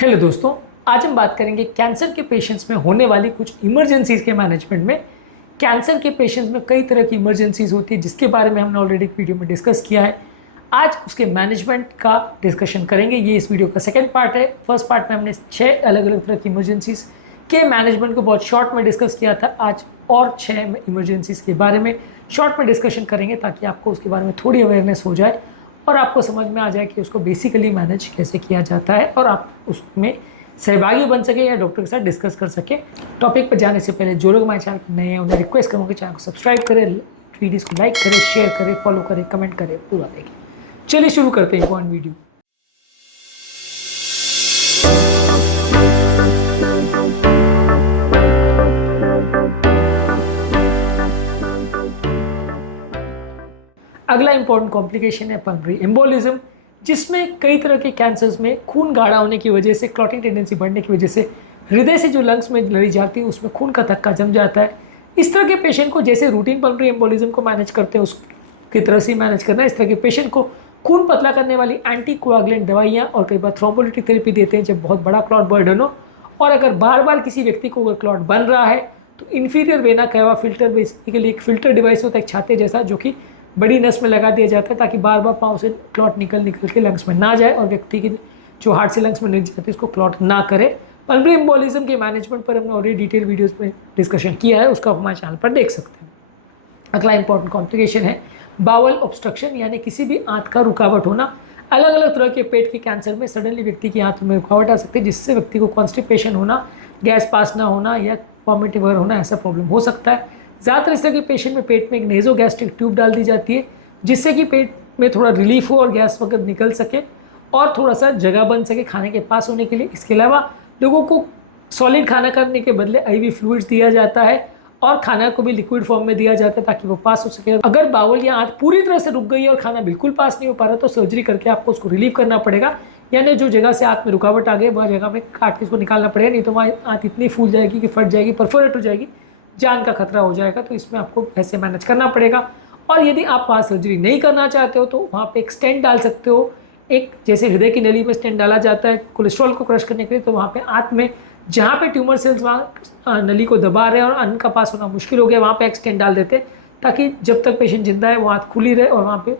Hello दोस्तों, आज हम बात करेंगे कैंसर के पेशेंट्स में होने वाली कुछ इमरजेंसीज के मैनेजमेंट में। कैंसर के पेशेंट्स में कई तरह की इमरजेंसीज होती है जिसके बारे में हमने ऑलरेडी एक वीडियो में डिस्कस किया है। आज उसके मैनेजमेंट का डिस्कशन करेंगे। ये इस वीडियो का सेकंड पार्ट है। फर्स्ट पार्ट में हमने 6 अलग अलग तरह की इमरजेंसीज के मैनेजमेंट को बहुत शॉर्ट में डिस्कस किया था। आज और 6 इमरजेंसीज के बारे में शॉर्ट में डिस्कशन करेंगे ताकि आपको उसके बारे में थोड़ी अवेयरनेस हो जाए और आपको समझ में आ जाए कि उसको बेसिकली मैनेज कैसे किया जाता है और आप उसमें सहभागी बन सके या डॉक्टर के साथ डिस्कस कर सके। टॉपिक पर जाने से पहले जो लोग हमारे चैनल पर नए हैं उन्हें रिक्वेस्ट करूँगा चैनल को सब्सक्राइब करें, वीडियोस को लाइक करें, शेयर करें, फॉलो करें, कमेंट करें, पूरा देखें। चलिए शुरू करते हैं इंपॉर्टेंट वीडियो। अगला इंपॉर्टेंट कॉम्प्लिकेशन है पल्मोनरी एम्बोलिज्म, जिसमें कई तरह के कैंसर्स में खून गाढ़ा होने की वजह से, क्लॉटिंग टेंडेंसी बढ़ने की वजह से हृदय से जो लंग्स में लड़ी जाती है उसमें खून का थक्का जम जाता है। इस तरह के पेशेंट को जैसे रूटीन पल्मोनरी एम्बोलिज्म को मैनेज करते हैं उसकी तरह से मैनेज करना है। इस तरह के पेशेंट को खून पतला करने वाली एंटी कोआगुलेंट दवाइयाँ और कई बार थ्रोम्बोलिटिक थेरेपी देते हैं जब बहुत बड़ा क्लॉट बर्डन हो। और अगर बार बार किसी व्यक्ति को अगर क्लॉट बन रहा है तो inferior vena cava filter, basically एक फिल्टर डिवाइस होता है, एक छाते जैसा, जो कि बड़ी नस में लगा दिया जाता है ताकि बार बार पाँव से क्लॉट निकल के लंग्स में ना जाए और व्यक्ति की जो हार्ट से लंग्स में नहीं जाती है उसको क्लॉट ना करे। पल्मोनरी एम्बोलिज्म के मैनेजमेंट पर हमने ऑलरेडी डिटेल वीडियोस में डिस्कशन किया है, उसका आप हमारे चैनल पर देख सकते हैं। अगला इंपॉर्टेंट कॉम्प्लिकेशन है बाउल ऑब्स्ट्रक्शन, यानी किसी भी आंत का रुकावट होना। अलग अलग तरह के पेट के कैंसर में सडनली व्यक्ति की आंत में रुकावट आ सकती है जिससे व्यक्ति को कॉन्स्टिपेशन होना, गैस पास ना होना या वॉमिटिंग वगैरह होना, ऐसा प्रॉब्लम हो सकता है। ज़्यादातर इस तरह के पेशेंट में पेट में एक नेजो गैस्ट्रिक ट्यूब डाल दी जाती है जिससे कि पेट में थोड़ा रिलीफ हो और गैस वगैरह निकल सके और थोड़ा सा जगह बन सके खाने के पास होने के लिए। इसके अलावा लोगों को सॉलिड खाना करने के बदले आईवी फ्लूइड्स दिया जाता है और खाना को भी लिक्विड फॉर्म में दिया जाता है ताकि वो पास हो सके। अगर बाउल या आंत पूरी तरह से रुक गई है और खाना बिल्कुल पास नहीं हो पा रहा तो सर्जरी करके आपको उसको रिलीव करना पड़ेगा, यानी जो जगह से आंत में रुकावट आ गई वह जगह में काट के इसको निकालना पड़ेगा, नहीं तो वहाँ आंत इतनी फूल जाएगी कि फट जाएगी, परफोरेट हो जाएगी, जान का खतरा हो जाएगा। तो इसमें आपको ऐसे मैनेज करना पड़ेगा। और यदि आप वहाँ सर्जरी नहीं करना चाहते हो तो वहाँ पे एक स्टेंट डाल सकते हो, एक जैसे हृदय की नली में स्टेंट डाला जाता है कोलेस्ट्रॉल को क्रश करने के लिए, तो वहाँ पे आंत में जहाँ पे ट्यूमर सेल्स वहाँ नली को दबा रहे हैं और अन्न का पास होना मुश्किल हो गया, वहाँ पे एक स्टेंट डाल देते हैं ताकि जब तक पेशेंट जिंदा है वो आंत खुली रहे और वहाँ पे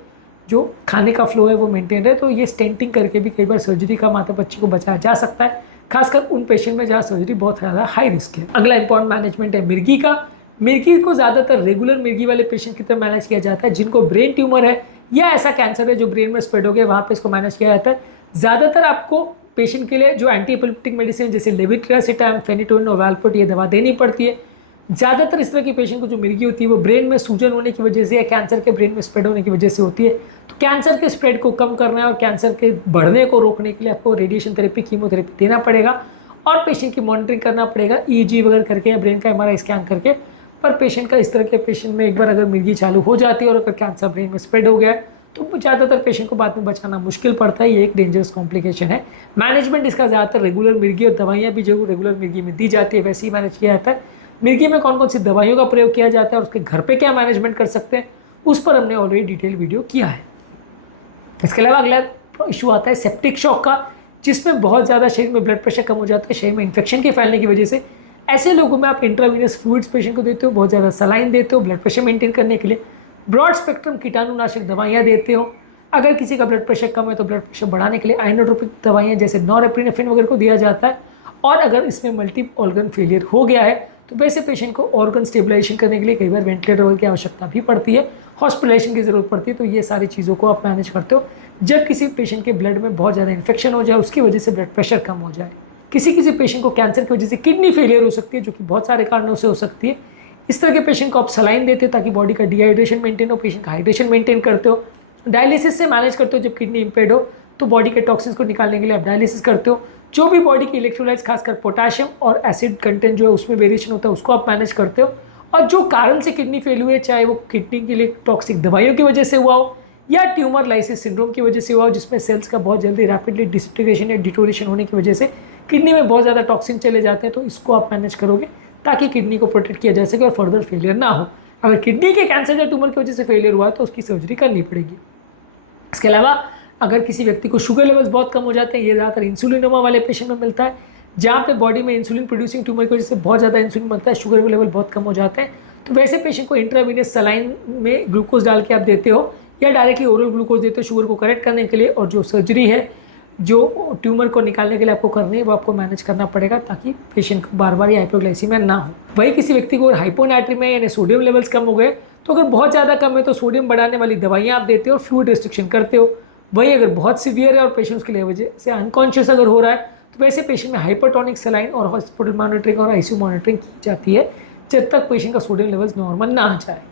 जो खाने का फ्लो है वो मेंटेन रहे। तो ये स्टेंटिंग करके भी कई बार सर्जरी का माता बच्चे को बचाया जा सकता है, खासकर उन पेशेंट में जहाँ सर्जरी बहुत ज़्यादा हाई रिस्क है। अगला इंपॉर्टेंट मैनेजमेंट है मिर्गी का। मिर्गी को ज़्यादातर रेगुलर मिर्गी वाले पेशेंट की तरह मैनेज किया जाता है जिनको ब्रेन ट्यूमर है या ऐसा कैंसर है जो ब्रेन में स्प्रेड हो गया, वहाँ पे इसको मैनेज किया जाता है। ज़्यादातर आपको पेशेंट के लिए जो एंटी एपिलेप्टिक मेडिसिन जैसे लेविट्रासिटाम, फेनिटोइन और वैल्पोट ये दवा देनी पड़ती है। ज़्यादातर इस तरह की पेशेंट को जो मिर्गी होती है वो ब्रेन में सूजन होने की वजह से या कैंसर के ब्रेन में स्प्रेड होने की वजह से होती है। तो कैंसर के स्प्रेड को कम करना है और कैंसर के बढ़ने को रोकने के लिए आपको रेडिएशन थेरेपी, कीमोथेरेपी देना पड़ेगा और पेशेंट की मॉनिटरिंग करना पड़ेगा ईईजी वगैरह करके या ब्रेन का एमआरआई स्कैन करके। पर पेशेंट का इस तरह के पेशेंट में एक बार अगर मिर्गी चालू हो जाती है और अगर कैंसर ब्रेन में स्प्रेड हो गया है तो ज़्यादातर पेशेंट को बाद में बचाना मुश्किल पड़ता है। ये एक डेंजरस कॉम्प्लिकेशन है। मैनेजमेंट इसका ज़्यादातर रेगुलर मिर्गी और दवाइयाँ भी जो रेगुलर मिर्गी में दी जाती है वैसे ही मैनेज किया जाता है। मिर्गी में कौन कौन सी दवाइयों का प्रयोग किया जाता है और उसके घर पे क्या मैनेजमेंट कर सकते हैं उस पर हमने ऑलरेडी डिटेल वीडियो किया है। इसके अलावा अगला इशू आता है सेप्टिक शॉक का, जिसमें बहुत ज़्यादा शरीर में ब्लड प्रेशर कम हो जाता है शरीर में इन्फेक्शन के फैलने की वजह से। ऐसे लोगों में आप इंट्रावीनस फ्लूइड्स पेशेंट को देते हो, बहुत ज़्यादा सलाइन देते हो ब्लड प्रेशर मेंटेन करने के लिए, ब्रॉड स्पेक्ट्रम कीटाणुनाशक दवाइयाँ देते हो। अगर किसी का ब्लड प्रेशर कम है तो ब्लड प्रेशर बढ़ाने के लिए आइनोट्रोपिक दवाइयाँ जैसे नॉरएपिनेफ्रिन वगैरह को दिया जाता है। और अगर इसमें मल्टी ऑर्गन फेलियर हो गया है तो वैसे पेशेंट को ऑर्गन स्टेबलाइजेशन करने के लिए कई बार वेंटिलेटर वगैरह की आवश्यकता भी पड़ती है, हॉस्पिटलाइजेशन की ज़रूरत पड़ती है। तो ये सारी चीज़ों को आप मैनेज करते हो जब किसी पेशेंट के ब्लड में बहुत ज़्यादा इन्फेक्शन हो जाए, उसकी वजह से ब्लड प्रेशर कम हो जाए। किसी किसी पेशेंट को कैंसर की वजह से किडनी फेलियर हो सकती है जो कि बहुत सारे कारणों से हो सकती है। इस तरह के पेशेंट को आप सलाइन देते हो ताकि बॉडी का डिहाइड्रेशन मेंटेन हो, पेशेंट का हाइड्रेशन मेंटेन करते हो। डायलिसिस से मैनेज करते हो, जब किडनी इम्पेयर्ड हो तो बॉडी के टॉक्सिन्स को निकालने के लिए आप डायलिसिस करते हो। जो भी बॉडी की इलेक्ट्रोलाइट्स खासकर पोटाशियम और एसिड कंटेंट जो है उसमें वेरिएशन होता है उसको आप मैनेज करते हो। और जो कारण से किडनी फेल हुई है, चाहे वो किडनी के लिए टॉक्सिक दवाइयों की वजह से हुआ हो या ट्यूमर लाइसिस सिंड्रोम की वजह से हुआ हो जिसमें सेल्स का बहुत जल्दी रैपिडली डिसइंटीग्रेशन या डिटोरेशन होने की वजह से किडनी में बहुत ज़्यादा टॉक्सिन चले जाते हैं, तो इसको आप मैनेज करोगे ताकि किडनी को प्रोटेक्ट किया जा सके और फर्दर फेलियर ना हो। अगर किडनी के कैंसर या ट्यूमर की वजह से फेलियर हुआ तो उसकी सर्जरी करनी पड़ेगी। इसके अलावा अगर किसी व्यक्ति को शुगर लेवल्स बहुत कम हो जाते हैं, ये ज़्यादातर इंसुलिनोमा वाले पेशेंट में मिलता है, जहाँ पे बॉडी में इंसुलिन प्रोड्यूसिंग ट्यूमर की वजह से बहुत ज़्यादा इंसुलिन बनता है, शुगर के लेवल बहुत कम हो जाते हैं। तो वैसे पेशेंट को इंट्रावीनस सलाइन में ग्लूकोज डाल के आप देते हो या डायरेक्टली ओरल ग्लूकोज देते हो शुगर को करेक्ट करने के लिए, और जो सर्जरी है जो ट्यूमर को निकालने के लिए आपको करनी है वो आपको मैनेज करना पड़ेगा ताकि पेशेंट को बार बार ये हाइपोग्लाइसीमिया ना हो। वही किसी व्यक्ति को हाइपोनाट्रीमिया यानी सोडियम लेवल्स कम हो गए, तो अगर बहुत ज़्यादा कम है तो सोडियम बढ़ाने वाली दवाइयाँ आप देते हो, फ्लूइड रिस्ट्रिक्शन करते हो। वही अगर बहुत सीवियर है और पेशेंट के लिए वजह से अनकॉन्शियस अगर हो रहा है तो वैसे पेशेंट में हाइपरटोनिक सलाइन और हॉस्पिटल मॉनिटरिंग और आईसीयू मॉनिटरिंग की जाती है जब तक पेशेंट का सोडियम लेवल्स नॉर्मल ना आ जाए।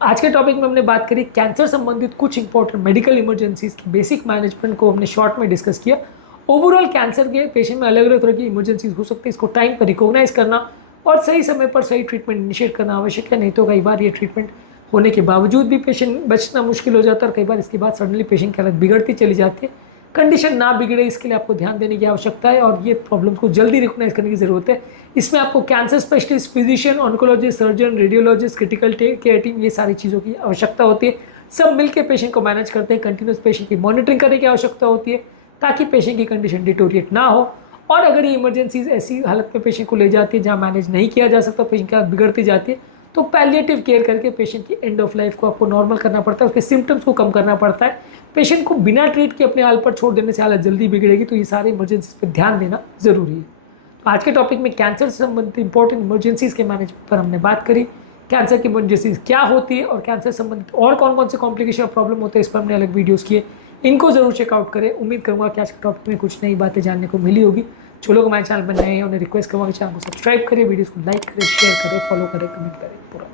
आज के टॉपिक में हमने बात करी कैंसर संबंधित कुछ इंपॉर्टेंट मेडिकल इमरजेंसीज की बेसिक मैनेजमेंट को हमने शॉर्ट में डिस्कस किया। ओवरऑल कैंसर के पेशेंट में अलग अलग तरह की इमरजेंसीज हो सकती है, इसको टाइम पर रिकॉग्नाइज करना और सही समय पर सही ट्रीटमेंट इनिशिएट करना आवश्यक है, नहीं तो कई बार ये ट्रीटमेंट होने के बावजूद भी पेशेंट बचना मुश्किल हो जाता है और कई बार इसके बाद सडनली पेशेंट की हालत बिगड़ती चली जाती है। कंडीशन ना बिगड़े इसके लिए आपको ध्यान देने की आवश्यकता है और ये प्रॉब्लम को जल्दी रिकॉग्नाइज करने की ज़रूरत है। इसमें आपको cancer specialist, physician, oncologist, surgeon, radiologist, critical care team, ये सारी चीज़ों की आवश्यकता होती है। सब मिलकर पेशेंट को मैनेज करते हैं। कंटिन्यूस पेशेंट की मॉनिटरिंग करने की आवश्यकता होती है ताकि पेशेंट की कंडीशन डिटोरिएट ना हो। और अगर ये इमरजेंसीज ऐसी हालत में पेशेंट को ले जाती है जहाँ मैनेज नहीं किया जा सकता, पेशेंट की हालत बिगड़ती जाती है, तो पैलिएटिव केयर करके पेशेंट की एंड ऑफ लाइफ को आपको नॉर्मल करना पड़ता है, उसके सिम्टम्स को कम करना पड़ता है। पेशेंट को बिना ट्रीट के अपने हाल पर छोड़ देने से हालत जल्दी बिगड़ेगी, तो ये सारे इमरजेंसीज पर ध्यान देना जरूरी है। तो आज के टॉपिक में कैंसर से संबंधित इंपॉर्टेंट इमरजेंसीज के मैनेजमेंट पर हमने बात करी। कैंसर की इमरजेंसीज क्या होती है और कैंसर संबंधित और कौन कौन से कॉम्प्लिकेशन और प्रॉब्लम होते हैं, इस पर हमने अलग वीडियोज़ किए, इनको जरूर चेकआउट करें। उम्मीद करूँगा कि आज के टॉपिक में कुछ नई बातें जानने को मिली होगी। जो लोग हमारे चैनल पर नए हैं उन्हें रिक्वेस्ट करूँगा कि चैनल को सब्सक्राइब करें, वीडियोज़ को लाइक करें, शेयर करें, फॉलो करें, कमेंट करें पूरा।